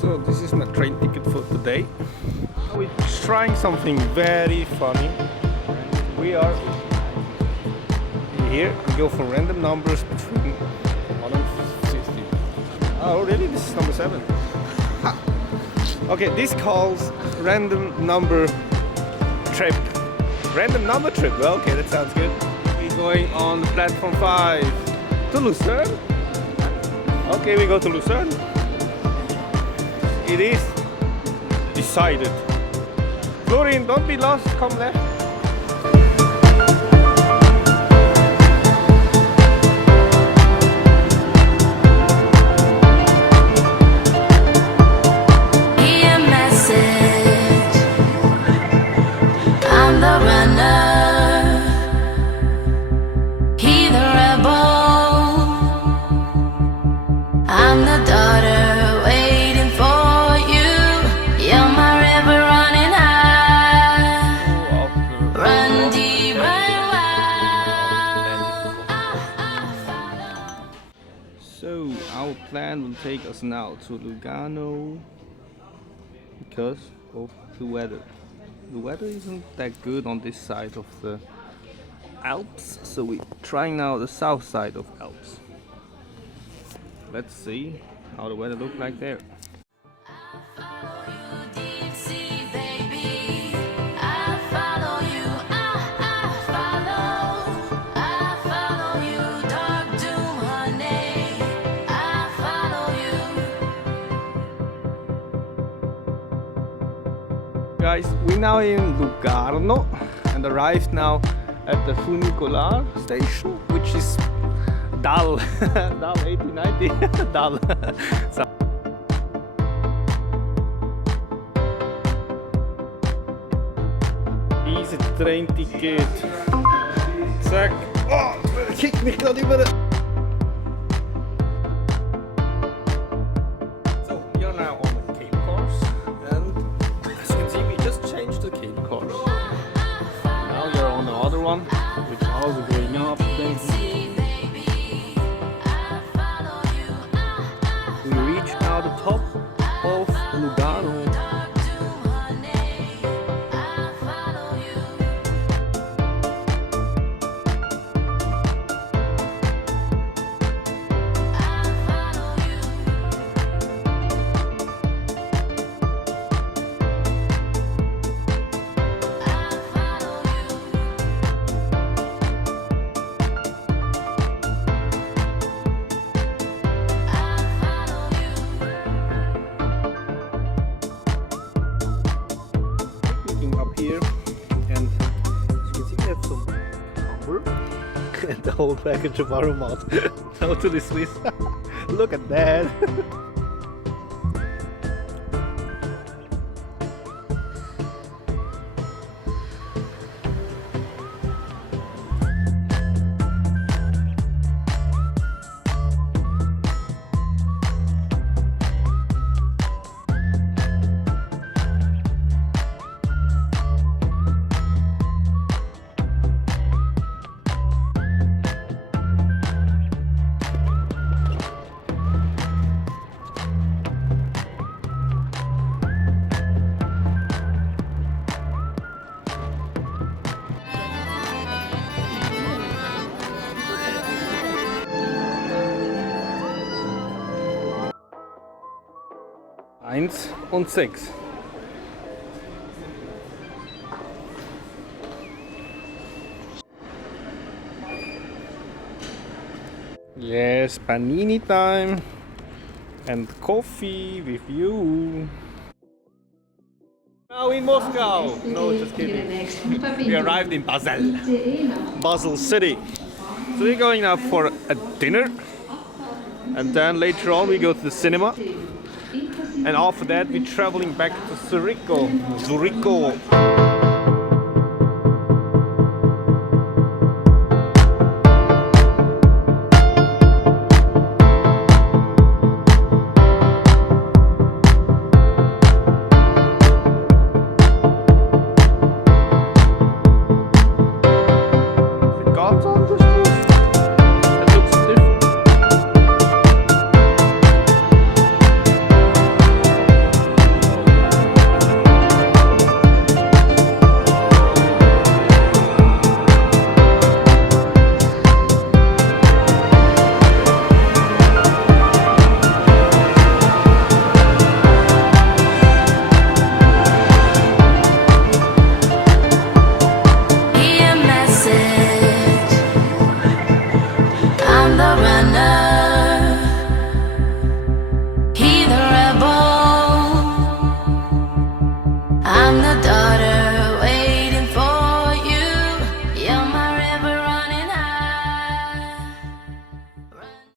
So this is my train ticket for today. We're trying something very funny. We are here. We go for random numbers between 1 and 50. Oh really? This is number 7. Okay, this calls random number trip. Random number trip. Well, okay, that sounds good. We're going on platform 5 to Lucerne. Okay, we go to Lucerne. It is decided. Florian, don't be lost, come left. Hear message. I'm the runner. He the rebel. I'm the daughter waiting for you. You're my river running high. Run deep, run wide. So our plan will take us now to Lugano because of the weather. The weather isn't that good on this side of the Alps, so we're trying now the south side of Alps. Let's see how the weather looks like there. Deep sea, baby. I follow you. I follow you. Dark doom, honey. I follow you. Guys, we're now in Lugano and arrived now at the funicular station, which is Dal, Dal 1890, Dal. So diese Trainticket. Zack. Oh, kickt mich gerade über. So, we are now on the Cape course, and as you can see, we just changed the Cape course. Now you're on the other one, which is also going up. We reach now the top of Lugano. Here, and as you can see, we have some camber and the whole package of aromat. Totally Swiss. Look at that. Eins und 6. Yes, panini time and coffee with you. Now in Moscow. No, just kidding. We arrived in Basel City. So we're going now for a dinner, and then later on we go to the cinema. And after that, we're traveling back to Zurigo.